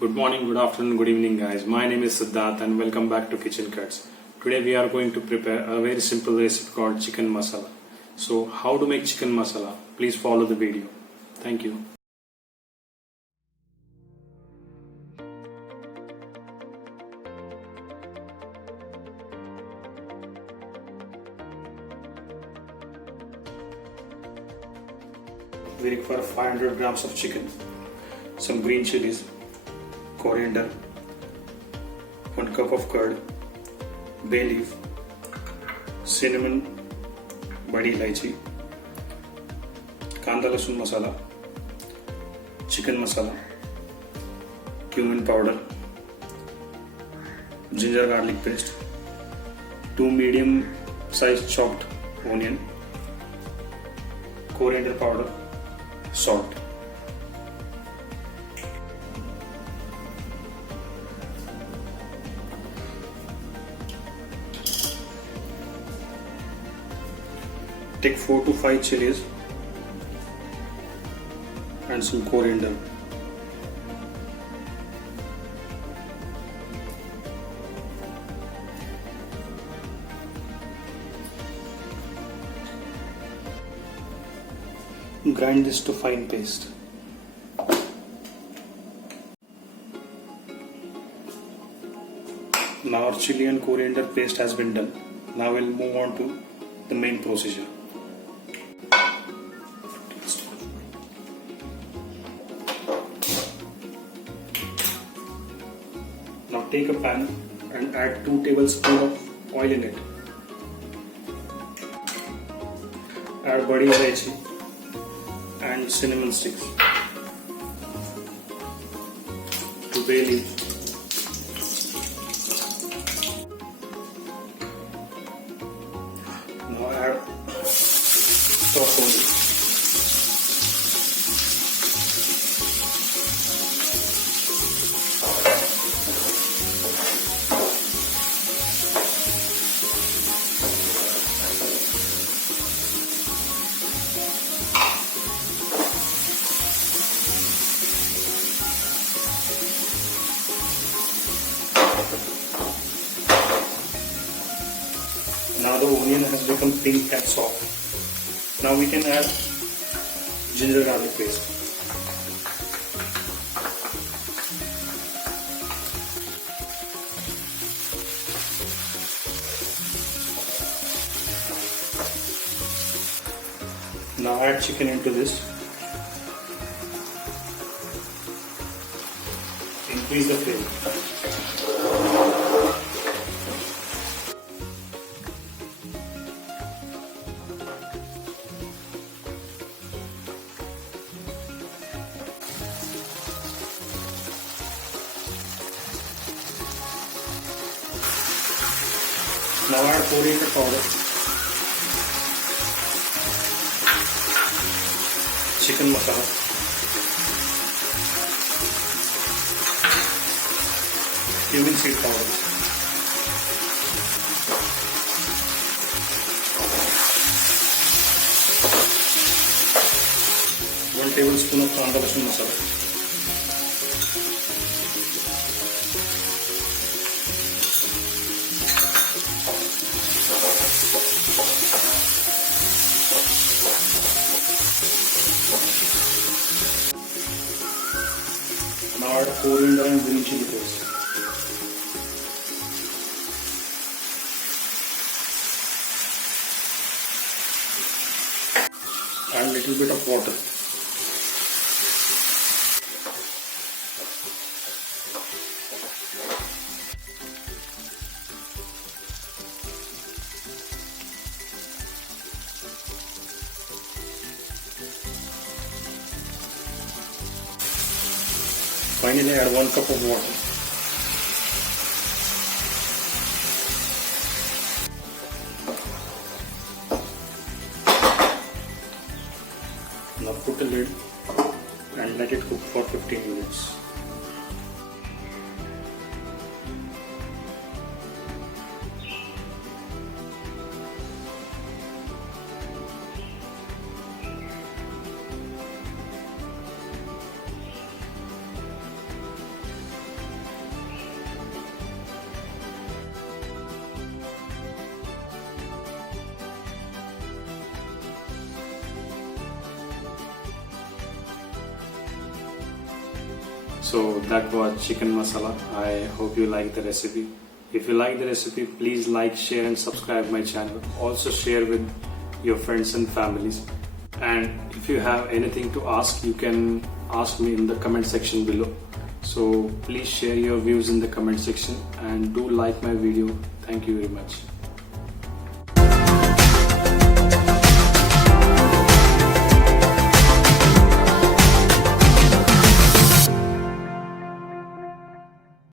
Good morning, good afternoon, good evening guys. My name is Siddharth and welcome back to Kitchen Cuts. Today we are going to prepare a very simple recipe called chicken masala. So how to make chicken masala? Please follow the video. Thank you. We require 500 grams of chicken, some green chillies, coriander, 1 cup of curd, bay leaf, cinnamon, badi ilaichi, kanda lasun masala, chicken masala, cumin powder, ginger garlic paste, 2 medium sized chopped onion, coriander powder, salt. Take 4 to 5 chilies and some coriander. Grind this to fine paste. Now our chili and coriander paste has been done. Now we'll move on to the main procedure. Now take a pan and add 2 tablespoons of oil in it. Add badi ilaichi and cinnamon sticks, to bay leaf, now add stock onion, now the onion has become pink and soft. Now we can add ginger garlic paste. Now add chicken into this. Increase the flame. Now add coriander powder, chicken masala, cumin seed powder, one tablespoon of kanda lasun masala, now add coriander and green chili paste. Add little bit of water. Finally add 1 cup of water. Now put a lid and let it cook for 15 minutes. So that was chicken masala. I hope you like the recipe. If you like the recipe, please like, share and subscribe my channel. Also share with your friends and families. And if you have anything to ask, you can ask me in the comment section below. So please share your views in the comment section and do like my video. Thank you very much.